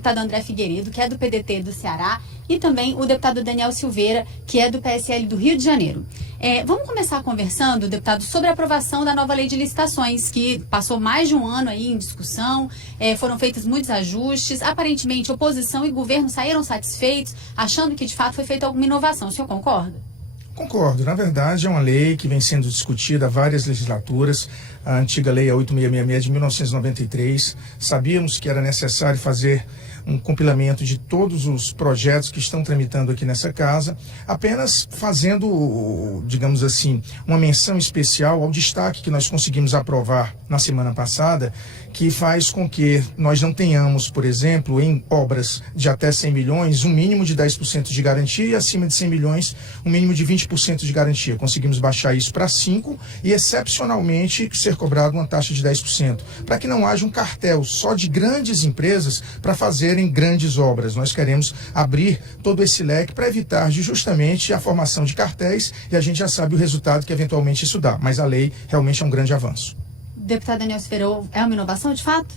deputado André Figueiredo, que é do PDT do Ceará, e também o deputado Daniel Silveira, que é do PSL do Rio de Janeiro. Vamos começar conversando, deputado, sobre a aprovação da nova lei de licitações, que passou mais de um ano aí em discussão, foram feitos muitos ajustes, aparentemente oposição e governo saíram satisfeitos, achando que de fato foi feita alguma inovação. O senhor concorda? Concordo. Na verdade, é uma lei que vem sendo discutida há várias legislaturas. A antiga lei, a 8666 de 1993. Sabíamos que era necessário fazer um compilamento de todos os projetos que estão tramitando aqui nessa casa, apenas fazendo, digamos assim, uma menção especial ao destaque que nós conseguimos aprovar na semana passada, que faz com que nós não tenhamos, por exemplo, em obras de até 100 milhões, um mínimo de 10% de garantia e acima de 100 milhões, um mínimo de 20% de garantia. Conseguimos baixar isso para 5% e, excepcionalmente, ser cobrado uma taxa de 10%, para que não haja um cartel só de grandes empresas para fazerem grandes obras. Nós queremos abrir todo esse leque para evitar justamente a formação de cartéis e a gente já sabe o resultado que eventualmente isso dá, mas a lei realmente é um grande avanço. Deputado Daniel Silveira, é uma inovação de fato?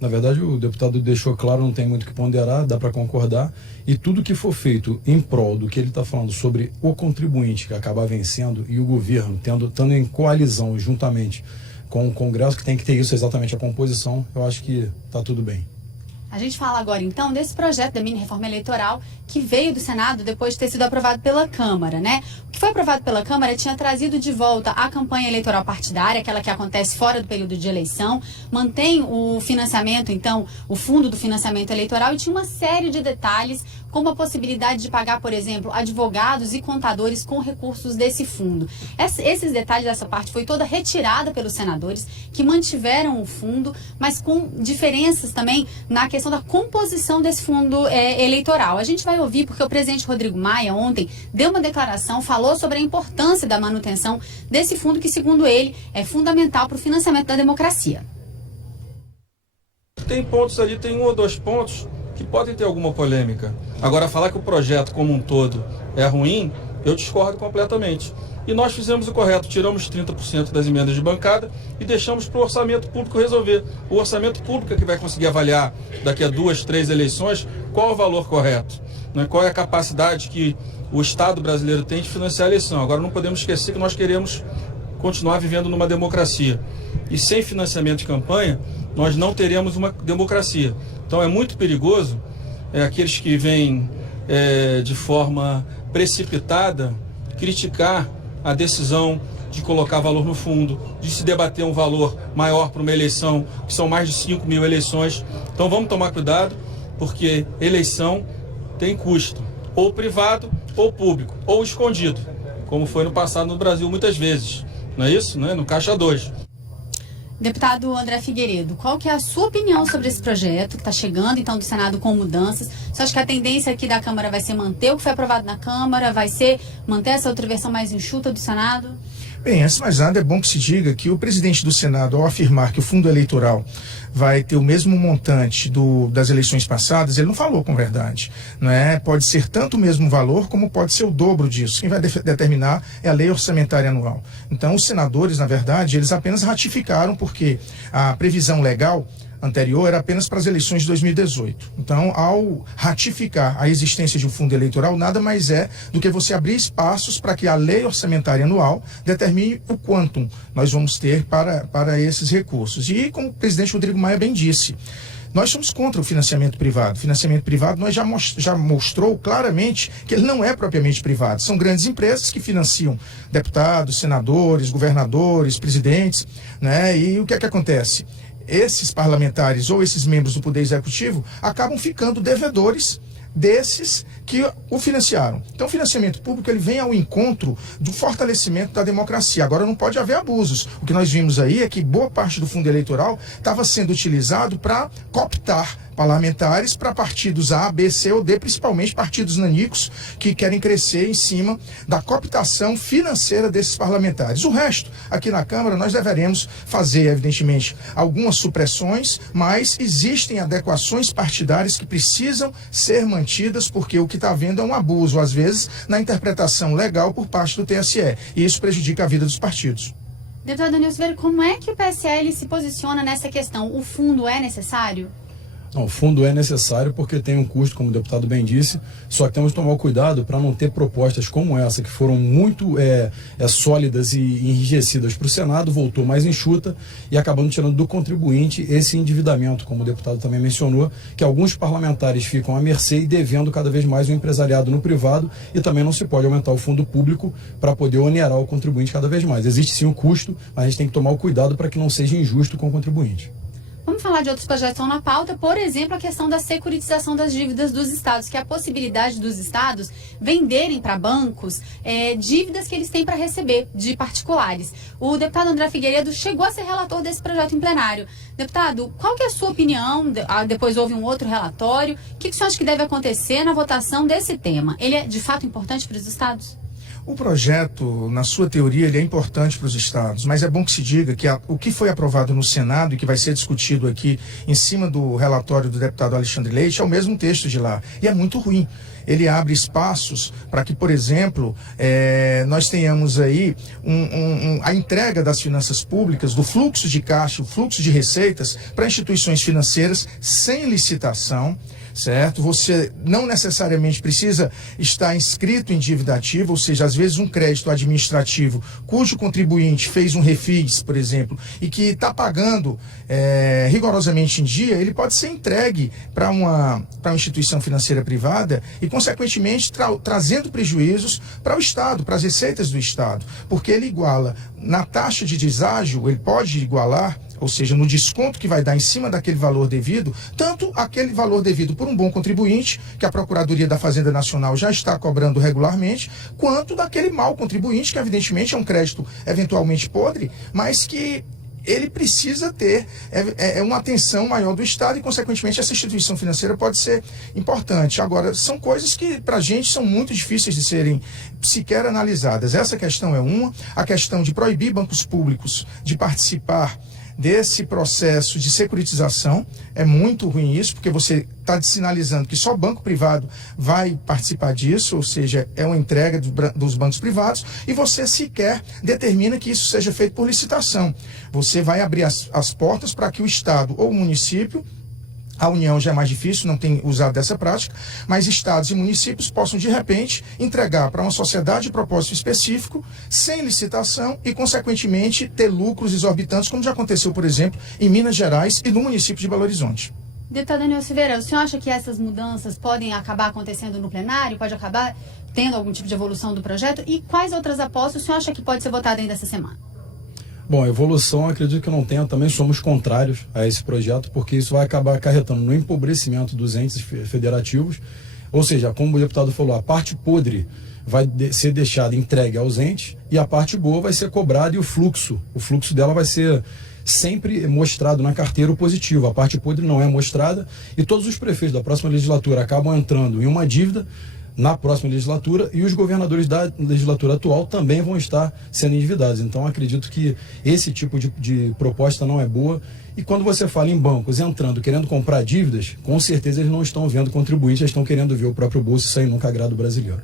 Na verdade, o deputado deixou claro, não tem muito o que ponderar, dá para concordar. E tudo que for feito em prol do que ele está falando sobre o contribuinte que acaba vencendo e o governo, estando em coalizão juntamente com o Congresso, que tem que ter isso exatamente a composição, eu acho que está tudo bem. A gente fala agora, então, desse projeto da mini-reforma eleitoral que veio do Senado depois de ter sido aprovado pela Câmara, né? O que foi aprovado pela Câmara tinha trazido de volta a campanha eleitoral partidária, aquela que acontece fora do período de eleição, mantém o financiamento, então, o fundo do financiamento eleitoral e tinha uma série de detalhes, como a possibilidade de pagar, por exemplo, advogados e contadores com recursos desse fundo. Esses detalhes dessa parte foi toda retirada pelos senadores, que mantiveram o fundo, mas com diferenças também na questão da composição desse fundo eleitoral. A gente vai ouvir porque o presidente Rodrigo Maia ontem deu uma declaração, falou sobre a importância da manutenção desse fundo que, segundo ele, é fundamental para o financiamento da democracia. Tem pontos ali, tem 1 ou 2 pontos que podem ter alguma polêmica. Agora, falar que o projeto como um todo é ruim, eu discordo completamente. E nós fizemos o correto, tiramos 30% das emendas de bancada e deixamos para o orçamento público resolver. O orçamento público é que vai conseguir avaliar daqui a 2, 3 eleições qual é o valor correto, né? Qual é a capacidade que o Estado brasileiro tem de financiar a eleição. Agora, não podemos esquecer que nós queremos continuar vivendo numa democracia. E sem financiamento de campanha, nós não teremos uma democracia. Então é muito perigoso aqueles que vêm de forma precipitada criticar a decisão de colocar valor no fundo, de se debater um valor maior para uma eleição, que são mais de 5 mil eleições. Então vamos tomar cuidado, porque eleição tem custo, ou privado, ou público, ou escondido, como foi no passado no Brasil muitas vezes. Não é isso? No Caixa 2. Deputado André Figueiredo, qual que é a sua opinião sobre esse projeto que está chegando, então, do Senado com mudanças? Você acha que a tendência aqui da Câmara vai ser manter o que foi aprovado na Câmara, vai ser manter essa outra versão mais enxuta do Senado? Bem, antes de mais nada, é bom que se diga que o presidente do Senado, ao afirmar que o fundo eleitoral vai ter o mesmo montante das eleições passadas, ele não falou com verdade, não é? Pode ser tanto o mesmo valor como pode ser o dobro disso. Quem vai determinar é a lei orçamentária anual. Então, os senadores, na verdade, eles apenas ratificaram porque a previsão legal anterior era apenas para as eleições de 2018. Então, ao ratificar a existência de um fundo eleitoral, nada mais é do que você abrir espaços para que a lei orçamentária anual determine o quantum nós vamos ter para esses recursos. E, como o presidente Rodrigo Maia bem disse, nós somos contra o financiamento privado. O financiamento privado nós já mostrou claramente que ele não é propriamente privado. São grandes empresas que financiam deputados, senadores, governadores, presidentes, né? E o que é que acontece? Esses parlamentares ou esses membros do Poder Executivo acabam ficando devedores desses que o financiaram. Então, o financiamento público ele vem ao encontro do fortalecimento da democracia. Agora, não pode haver abusos. O que nós vimos aí é que boa parte do fundo eleitoral estava sendo utilizado para cooptar parlamentares para partidos A, B, C ou D, principalmente partidos nanicos que querem crescer em cima da cooptação financeira desses parlamentares. O resto, aqui na Câmara, nós deveremos fazer, evidentemente, algumas supressões, mas existem adequações partidárias que precisam ser mantidas, porque o que está havendo é um abuso, às vezes, na interpretação legal por parte do TSE, e isso prejudica a vida dos partidos. Deputado Daniel Silveira, como é que o PSL se posiciona nessa questão? O fundo é necessário? Não, o fundo é necessário porque tem um custo, como o deputado bem disse, só que temos que tomar cuidado para não ter propostas como essa, que foram muito sólidas e enrijecidas para o Senado, voltou mais enxuta e acabando tirando do contribuinte esse endividamento, como o deputado também mencionou, que alguns parlamentares ficam à mercê e devendo cada vez mais o empresariado no privado, e também não se pode aumentar o fundo público para poder onerar o contribuinte cada vez mais. Existe sim o custo, mas a gente tem que tomar o cuidado para que não seja injusto com o contribuinte. Vamos falar de outros projetos que estão na pauta, por exemplo, a questão da securitização das dívidas dos estados, que é a possibilidade dos estados venderem para bancos dívidas que eles têm para receber de particulares. O deputado André Figueiredo chegou a ser relator desse projeto em plenário. Deputado, qual que é a sua opinião? Depois houve um outro relatório. O que o senhor acha que deve acontecer na votação desse tema? Ele é de fato importante para os estados? O projeto, na sua teoria, ele é importante para os estados, mas é bom que se diga que o que foi aprovado no Senado e que vai ser discutido aqui em cima do relatório do deputado Alexandre Leite é o mesmo texto de lá, e é muito ruim. Ele abre espaços para que, por exemplo, nós tenhamos aí a entrega das finanças públicas, do fluxo de caixa, o fluxo de receitas para instituições financeiras sem licitação, certo? Você não necessariamente precisa estar inscrito em dívida ativa, ou seja, às vezes um crédito administrativo cujo contribuinte fez um refis, por exemplo, e que está pagando rigorosamente em dia, ele pode ser entregue para uma instituição financeira privada e, consequentemente, trazendo prejuízos para o Estado, para as receitas do Estado, porque ele iguala na taxa de deságio, ele pode igualar, ou seja, no desconto que vai dar em cima daquele valor devido, tanto aquele valor devido por um bom contribuinte, que a Procuradoria da Fazenda Nacional já está cobrando regularmente, quanto daquele mau contribuinte, que evidentemente é um crédito eventualmente podre, mas que ele precisa ter uma atenção maior do Estado e, consequentemente, essa instituição financeira pode ser importante. Agora, são coisas que, para a gente, são muito difíceis de serem sequer analisadas. Essa questão é uma. A questão de proibir bancos públicos de participar desse processo de securitização é muito ruim isso, porque você está sinalizando que só banco privado vai participar disso, ou seja, é uma entrega dos bancos privados, e você sequer determina que isso seja feito por licitação. Você vai abrir as portas para que o Estado ou o município, a União já é mais difícil, não tem usado dessa prática, mas estados e municípios possam, de repente, entregar para uma sociedade de propósito específico, sem licitação e, consequentemente, ter lucros exorbitantes, como já aconteceu, por exemplo, em Minas Gerais e no município de Belo Horizonte. Deputado Daniel Silveira, o senhor acha que essas mudanças podem acabar acontecendo no plenário? Pode acabar tendo algum tipo de evolução do projeto? E quais outras apostas o senhor acha que pode ser votada ainda essa semana? Bom, evolução, acredito que não tenha, também somos contrários a esse projeto, porque isso vai acabar acarretando no empobrecimento dos entes federativos, ou seja, como o deputado falou, a parte podre vai ser deixada entregue aos entes e a parte boa vai ser cobrada, e o fluxo dela vai ser sempre mostrado na carteira o positivo, a parte podre não é mostrada, e todos os prefeitos da próxima legislatura acabam entrando em uma dívida na próxima legislatura, e os governadores da legislatura atual também vão estar sendo endividados. Então, acredito que esse tipo de proposta não é boa. E quando você fala em bancos entrando, querendo comprar dívidas, com certeza eles não estão vendo contribuintes, eles estão querendo ver o próprio bolso, isso aí nunca agrada o brasileiro.